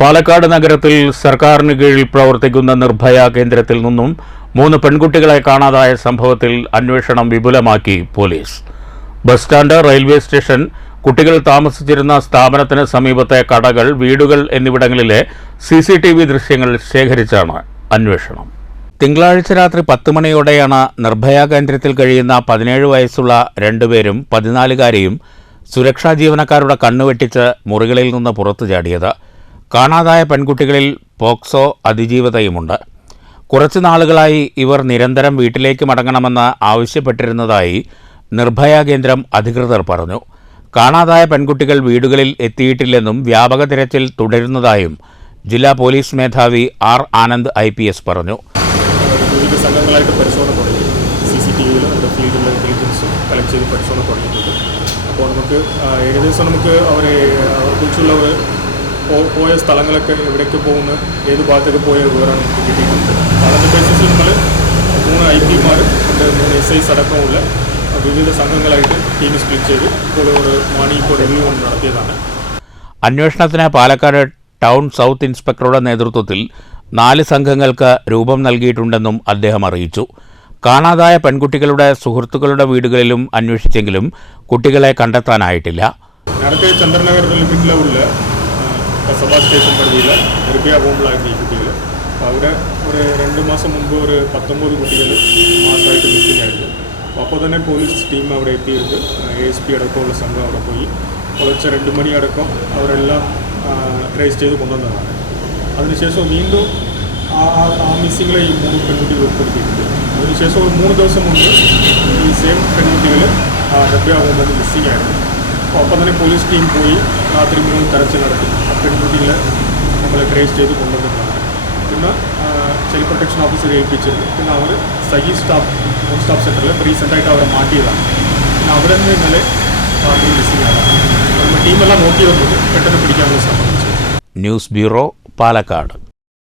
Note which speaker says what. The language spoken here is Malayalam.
Speaker 1: പാലക്കാട് നഗരത്തിൽ സർക്കാരിന് കീഴിൽ പ്രവർത്തിക്കുന്ന നിർഭയ കേന്ദ്രത്തിൽ നിന്നും മൂന്ന് പെൺകുട്ടികളെ കാണാതായ സംഭവത്തിൽ അന്വേഷണം വിപുലമാക്കി police. Bus stand railway station കുട്ടികൾ താമസിച്ചിരുന്ന സ്ഥാപനത്തിന് സമീപത്തെ കടകൾ വീടുകൾ എന്നിവിടങ്ങളിലെ സി സി ടി വി ദൃശ്യങ്ങൾ ശേഖരിച്ചാണ് അന്വേഷണം. തിങ്കളാഴ്ച രാത്രി പത്ത് മണിയോടെയാണ് നിർഭയ കേന്ദ്രത്തിൽ കഴിയുന്ന പതിനേഴ് വയസ്സുള്ള രണ്ടുപേരും പതിനാലുകാരെയും സുരക്ഷാ ജീവനക്കാരുടെ കണ്ണുവെട്ടിച്ച് മുറികളിൽ നിന്ന് പുറത്തു ചാടിയത് കാണാതായ പെൺകുട്ടികളിൽ പോക്സോ അതിജീവതയുമുണ്ട്. കുറച്ചു നാളുകളായി ഇവർ നിരന്തരം വീട്ടിലേക്ക് മടങ്ങണമെന്ന് ആവശ്യപ്പെട്ടിരുന്നതായി നിർഭയ കേന്ദ്രം അധികൃതർ പറഞ്ഞു. കാണാതായ പെൺകുട്ടികൾ വീടുകളിൽ എത്തിയിട്ടില്ലെന്നും വ്യാപക തിരച്ചിൽ തുടരുന്നതായും ജില്ലാ പോലീസ് മേധാവി ആർ ആനന്ദ് ഐ പറഞ്ഞു.
Speaker 2: വിവിധ സംഘങ്ങളായിട്ട് പരിശോധന തുടങ്ങി. സി സി ടി വിയിലും അതിന്റെ ഫീൽഡിലെ ഇന്റലിജൻസും കളക്ട് ചെയ്ത് പരിശോധന തുടങ്ങിയിട്ടുണ്ട്. അപ്പോൾ നമുക്ക് ഏകദേശം നമുക്ക് അവരെ അവരെക്കുറിച്ചുള്ളവർ പോ- പോയ സ്ഥലങ്ങളൊക്കെ എവിടേക്ക് പോകുന്ന? ഏത് ഭാഗത്തേക്ക് പോയ വിവരം നമുക്ക് കിട്ടിയിട്ടുണ്ട്. അതിന്റെ ബേസിസിൽ നമ്മൾ മൂന്ന് ഐ പിമാരും ഉണ്ട് മൂന്ന് എസ് ഐസ് അടക്കമുള്ള വിവിധ സംഘങ്ങളായിട്ട് ടീം സ്പ്ലിറ്റ് ചെയ്ത് ഇപ്പോൾ ഒരു മോർണിംഗ് ഇപ്പോൾ റിവ്യൂ നടത്തിയതാണ്.
Speaker 1: അന്വേഷണത്തിന് പാലക്കാട് ടൗൺ സൗത്ത് ഇൻസ്പെക്ടറുടെ നേതൃത്വത്തിൽ നാല് സംഘങ്ങൾക്ക് രൂപം നൽകിയിട്ടുണ്ടെന്നും അദ്ദേഹം അറിയിച്ചു. കാണാതായ പെൺകുട്ടികളുടെ സുഹൃത്തുക്കളുടെ വീടുകളിലും അന്വേഷിച്ചെങ്കിലും കുട്ടികളെ കണ്ടെത്താനായിട്ടില്ല.
Speaker 2: നേരത്തെ ചന്ദ്രനഗർ ലിമിറ്റിലെ ഉള്ള കസബ സ്റ്റേഷൻ പരിധിയിൽ നിർഭയ ഹോമിലായിരുന്നു ഈ കുട്ടികൾ അവിടെ ഒരു രണ്ട് മാസം മുമ്പ് ഒരു പത്തൊമ്പത് കുട്ടികൾ മാസമായിട്ട് മിസ്സിംഗ് ആയിരുന്നു. അപ്പോൾ തന്നെ പോലീസ് ടീം അവിടെ എത്തിയിട്ട് എ എസ് പി അടക്കമുള്ള സംഘം അവിടെ പോയി. പുലർച്ചെ രണ്ട് മണി അടക്കം അവരെല്ലാം ട്രേസ് ചെയ്ത് കൊണ്ടുവന്നതാണ്. അതിനുശേഷം വീണ്ടും ആ ആ- മിസ്സിങ്ങിലെ ഈ മൂന്ന് പെൺകുട്ടികൾ ഉൾപ്പെടുത്തിയിട്ടുണ്ട്. അതിനുശേഷം ഒരു മൂന്ന് ദിവസം മുമ്പ് ഈ സെയിം പെൺകുട്ടികൾ ഡബ്യ ഹോമിൽ മിസ്സിംഗ് ആയിരുന്നു. അപ്പോൾ അപ്പം തന്നെ പോലീസ് ടീം പോയി രാത്രി മുഴുവൻ തെരച്ചിൽ നടത്തി. ആ പെൺകുട്ടികളെ നമ്മൾ ട്രേസ് ചെയ്ത് കൊണ്ടുവന്നിട്ടുണ്ട്. പിന്നെ ചൈൽഡ് പ്രൊട്ടക്ഷൻ ഓഫീസറെ ഏൽപ്പിച്ചിരുന്നു. പിന്നെ അവർ സഹി സ്റ്റാഫ് ഹോം സ്റ്റാഫ് സെന്ററിൽ റീസെന്റായിട്ട് അവരെ മാറ്റിയതാണ്. പിന്നെ അവിടെ നിന്ന് ഇന്നലെ പാർട്ടി മിസ്സിംഗ് ആയതാണ് നമ്മൾ ടീമെല്ലാം നോക്കി വന്നത് പെട്ടെന്ന് പിടിക്കാനുള്ള ശ്രമം.
Speaker 1: News bureau Palakkad.